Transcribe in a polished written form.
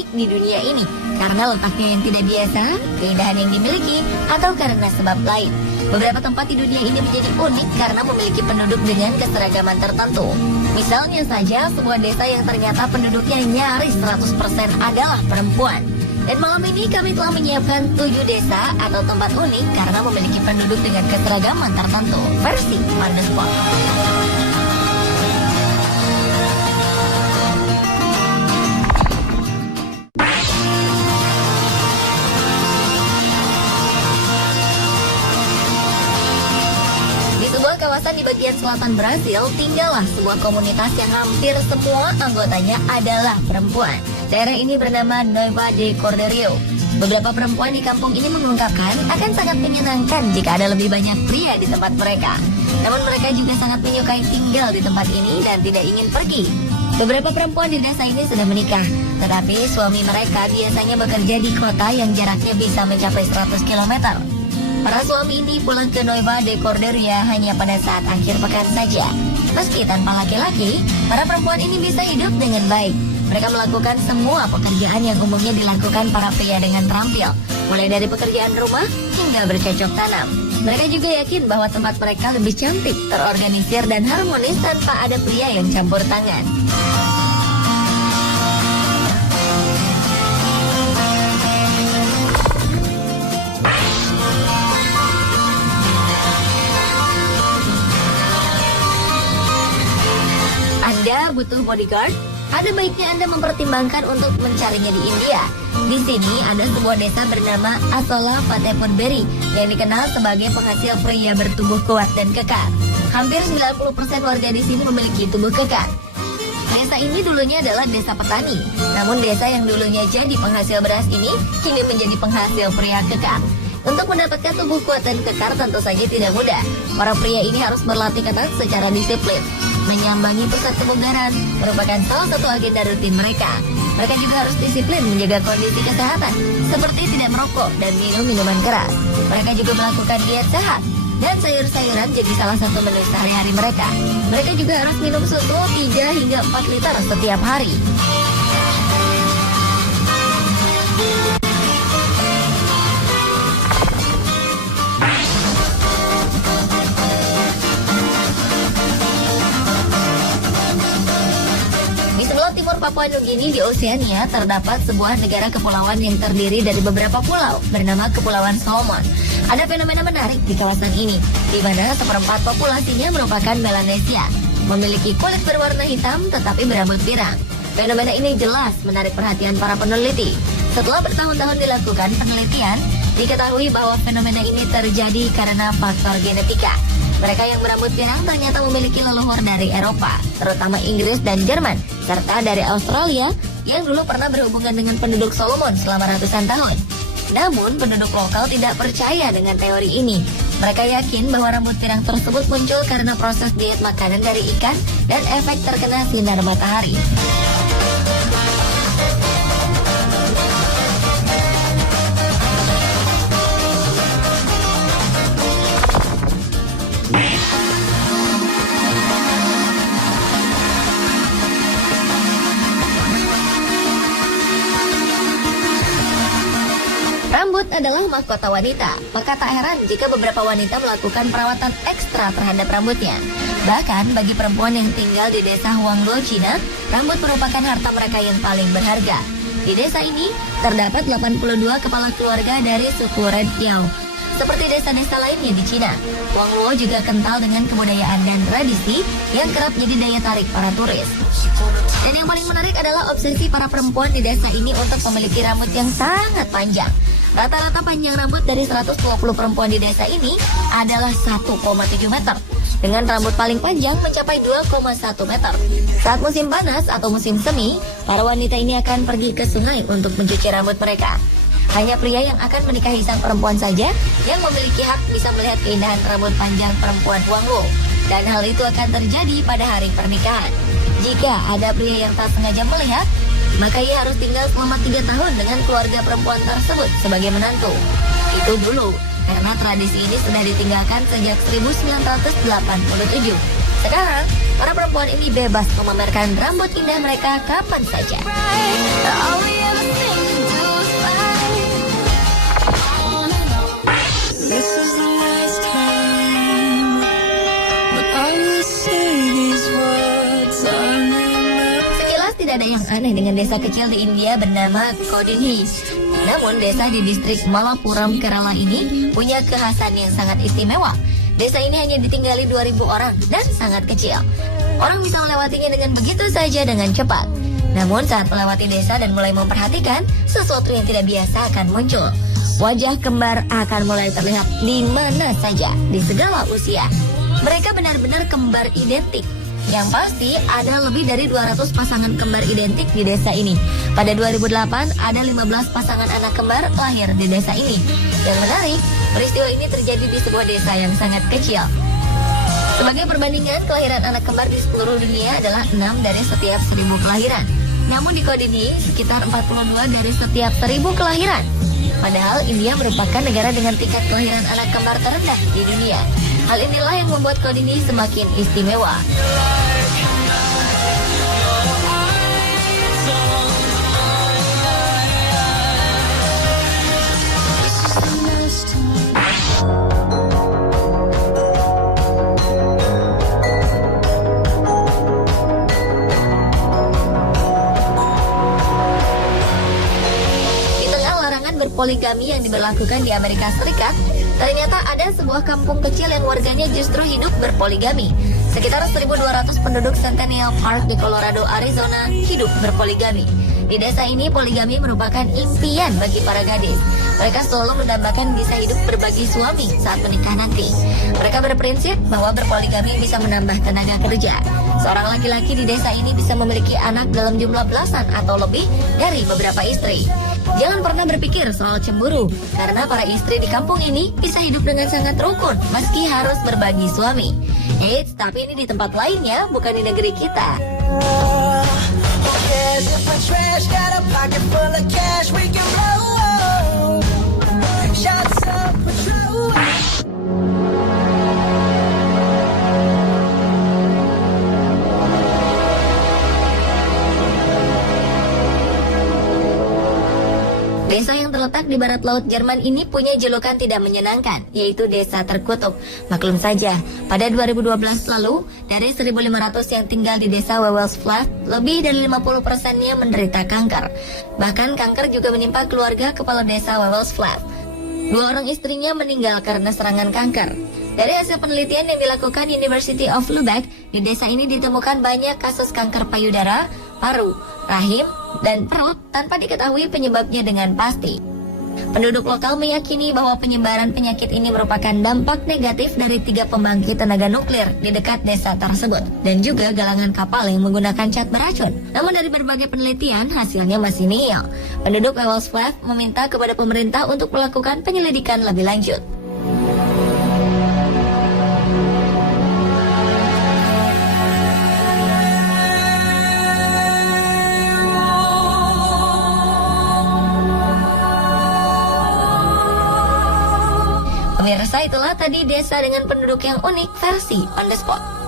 unik di dunia ini karena letaknya yang tidak biasa, keindahan yang dimiliki, atau karena sebab lain. Beberapa tempat di dunia ini menjadi unik karena memiliki penduduk dengan keseragaman tertentu. Misalnya saja sebuah desa yang ternyata penduduknya nyaris 100% adalah perempuan. Dan malam ini kami telah menyiapkan 7 desa atau tempat unik karena memiliki penduduk dengan keseragaman tertentu. Versi On The Spot. Kawasan di bagian selatan Brasil tinggallah sebuah komunitas yang hampir semua anggotanya adalah perempuan. Daerah ini bernama Nova de Cordeiro. Beberapa perempuan di kampung ini mengungkapkan akan sangat menyenangkan jika ada lebih banyak pria di tempat mereka. Namun mereka juga sangat menyukai tinggal di tempat ini dan tidak ingin pergi. Beberapa perempuan di desa ini sudah menikah, tetapi suami mereka biasanya bekerja di kota yang jaraknya bisa mencapai 100 km. Para suami ini pulang ke Nova de Corderia hanya pada saat akhir pekan saja. Meski tanpa laki-laki, para perempuan ini bisa hidup dengan baik. Mereka melakukan semua pekerjaan yang umumnya dilakukan para pria dengan terampil, mulai dari pekerjaan rumah hingga bercocok tanam. Mereka juga yakin bahwa tempat mereka lebih cantik, terorganisir, dan harmonis tanpa ada pria yang campur tangan. Anda butuh bodyguard? Ada baiknya Anda mempertimbangkan untuk mencarinya di India. Di sini ada sebuah desa bernama Asola Fatehpur Beri yang dikenal sebagai penghasil pria bertubuh kuat dan kekar. Hampir 90% warga di sini memiliki tubuh kekar. Desa ini dulunya adalah desa petani, namun desa yang dulunya jadi penghasil beras ini kini menjadi penghasil pria kekar. Untuk mendapatkan tubuh kuat dan kekar tentu saja tidak mudah. Para pria ini harus berlatih ketat secara disiplin. Menyambangi pusat kebugaran merupakan salah satu agenda rutin mereka. Mereka juga harus disiplin menjaga kondisi kesehatan, seperti tidak merokok dan minum minuman keras. Mereka juga melakukan diet sehat, dan sayur-sayuran jadi salah satu menu sehari-hari mereka. Mereka juga harus minum susu 3 hingga 4 liter setiap hari. Timur Papua Nugini di Oseania terdapat sebuah negara kepulauan yang terdiri dari beberapa pulau bernama Kepulauan Solomon. Ada fenomena menarik di kawasan ini, di mana seperempat populasinya merupakan Melanesia, memiliki kulit berwarna hitam tetapi berambut pirang. Fenomena ini jelas menarik perhatian para peneliti. Setelah bertahun-tahun dilakukan penelitian, diketahui bahwa fenomena ini terjadi karena faktor genetika. Mereka yang berambut pirang ternyata memiliki leluhur dari Eropa, terutama Inggris dan Jerman, serta dari Australia yang dulu pernah berhubungan dengan penduduk Solomon selama ratusan tahun. Namun, penduduk lokal tidak percaya dengan teori ini. Mereka yakin bahwa rambut pirang tersebut muncul karena proses diet makanan dari ikan dan efek terkena sinar matahari. Rambut adalah mahkota wanita, maka tak heran jika beberapa wanita melakukan perawatan ekstra terhadap rambutnya. Bahkan bagi perempuan yang tinggal di desa Huangdo, Cina, rambut merupakan harta mereka yang paling berharga. Di desa ini terdapat 82 kepala keluarga dari suku Red Yao. Seperti desa-desa lainnya di Cina, Huangluo juga kental dengan kebudayaan dan tradisi yang kerap jadi daya tarik para turis. Dan yang paling menarik adalah obsesi para perempuan di desa ini untuk memiliki rambut yang sangat panjang. Rata-rata panjang rambut dari 120 perempuan di desa ini adalah 1,7 meter, dengan rambut paling panjang mencapai 2,1 meter. Saat musim panas atau musim semi, para wanita ini akan pergi ke sungai untuk mencuci rambut mereka. Hanya pria yang akan menikahi sang perempuan saja yang memiliki hak bisa melihat keindahan rambut panjang perempuan Huangluo. Dan hal itu akan terjadi pada hari pernikahan. Jika ada pria yang tak sengaja melihat, maka ia harus tinggal selama 3 tahun dengan keluarga perempuan tersebut sebagai menantu. Itu dulu, karena tradisi ini sudah ditinggalkan sejak 1987. Sekarang, para perempuan ini bebas memamerkan rambut indah mereka kapan saja. Sekilas tidak ada yang aneh dengan desa kecil di India bernama Kodinhi. Namun desa di distrik Malappuram, Kerala ini punya kekhasan yang sangat istimewa. Desa ini hanya ditinggali 2.000 orang dan sangat kecil. Orang bisa melewatinya dengan begitu saja dengan cepat. Namun saat melewati desa dan mulai memperhatikan, sesuatu yang tidak biasa akan muncul. Wajah kembar akan mulai terlihat di mana saja, di segala usia. Mereka benar-benar kembar identik. Yang pasti ada lebih dari 200 pasangan kembar identik di desa ini. Pada 2008 ada 15 pasangan anak kembar lahir di desa ini. Yang menarik, peristiwa ini terjadi di sebuah desa yang sangat kecil. Sebagai perbandingan, kelahiran anak kembar di seluruh dunia adalah 6 dari setiap 1.000 kelahiran. Namun di Kodinhi sekitar 42 dari setiap 1.000 kelahiran. Padahal India merupakan negara dengan tingkat kelahiran anak kembar terendah di dunia. Hal inilah yang membuat Kodinhi semakin istimewa. Berpoligami yang diberlakukan di Amerika Serikat, ternyata ada sebuah kampung kecil yang warganya justru hidup berpoligami. Sekitar 1.200 penduduk Centennial Park di Colorado, Arizona hidup berpoligami. Di desa ini, poligami merupakan impian bagi para gadis. Mereka selalu mendambakan bisa hidup berbagi suami saat menikah nanti. Mereka berprinsip bahwa berpoligami bisa menambah tenaga kerja. Seorang laki-laki di desa ini bisa memiliki anak dalam jumlah belasan atau lebih dari beberapa istri. Jangan pernah berpikir soal cemburu, karena para istri di kampung ini bisa hidup dengan sangat rukun meski harus berbagi suami. Eits, tapi ini di tempat lainnya, bukan di negeri kita. Desa yang terletak di barat laut Jerman ini punya julukan tidak menyenangkan, yaitu desa terkutuk. Maklum saja, pada 2012 lalu, dari 1.500 yang tinggal di desa Wewelsflat, lebih dari 50%-nya menderita kanker. Bahkan kanker juga menimpa keluarga kepala desa Wewelsflat. 2 orang istrinya meninggal karena serangan kanker. Dari hasil penelitian yang dilakukan University of Lübeck, di desa ini ditemukan banyak kasus kanker payudara, paru, rahim, dan perut tanpa diketahui penyebabnya dengan pasti. Penduduk lokal meyakini bahwa penyebaran penyakit ini merupakan dampak negatif dari 3 pembangkit tenaga nuklir di dekat desa tersebut, dan juga galangan kapal yang menggunakan cat beracun. Namun dari berbagai penelitian, hasilnya masih nihil. Penduduk Wewelsflat meminta kepada pemerintah untuk melakukan penyelidikan lebih lanjut. Pemirsa, itulah tadi desa dengan penduduk yang unik versi On The Spot.